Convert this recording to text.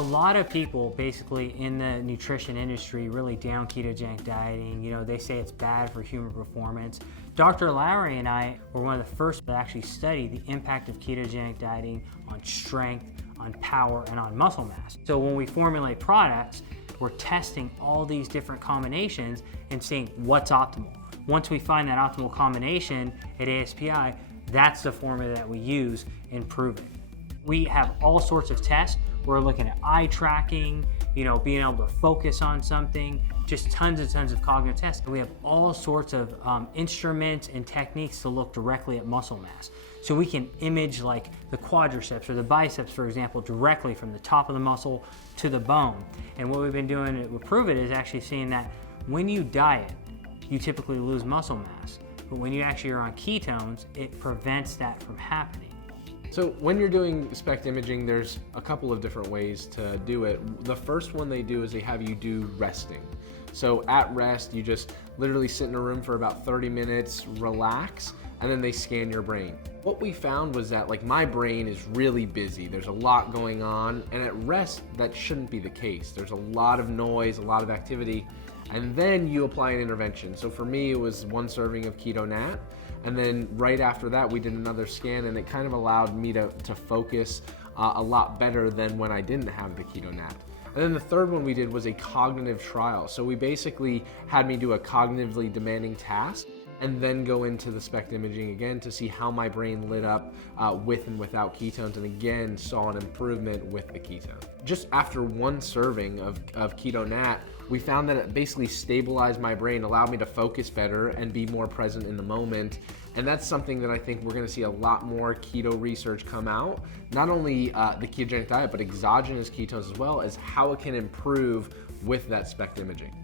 A lot of people basically in the nutrition industry really down ketogenic dieting. You know, they say it's bad for human performance. Dr. Lowery and I were one of the first to actually study the impact of ketogenic dieting on strength, on power, and on muscle mass. So when we formulate products, we're testing all these different combinations and seeing what's optimal. Once we find that optimal combination at ASPI, that's the formula that we use and prove it. We have all sorts of tests. We're looking at eye tracking, you know, being able to focus on something, just tons and tons of cognitive tests. We have all sorts of instruments and techniques to look directly at muscle mass. So we can image like the quadriceps or the biceps, for example, directly from the top of the muscle to the bone. And what we've been doing to prove it is actually seeing that when you diet, you typically lose muscle mass. But when you actually are on ketones, it prevents that from happening. So when you're doing SPECT imaging, there's a couple of different ways to do it. The first one they do is they have you do resting. So at rest, you just literally sit in a room for about 30 minutes, relax, and then they scan your brain. What we found was that like my brain is really busy. There's a lot going on, and at rest, that shouldn't be the case. There's a lot of noise, a lot of activity, and then you apply an intervention. So for me, it was 1 serving of Keto Nat. And then right after that, we did another scan, and it kind of allowed me to focus a lot better than when I didn't have the Keto Nat. And then the third one we did was a cognitive trial. So we basically had me do a cognitively demanding task and then go into the SPECT imaging again to see how my brain lit up with and without ketones, and again saw an improvement with the ketone. Just after 1 serving of Keto Nat, we found that it basically stabilized my brain, allowed me to focus better and be more present in the moment. And that's something that I think we're gonna see a lot more keto research come out. Not only the ketogenic diet, but exogenous ketones as well, as how it can improve with that SPECT imaging.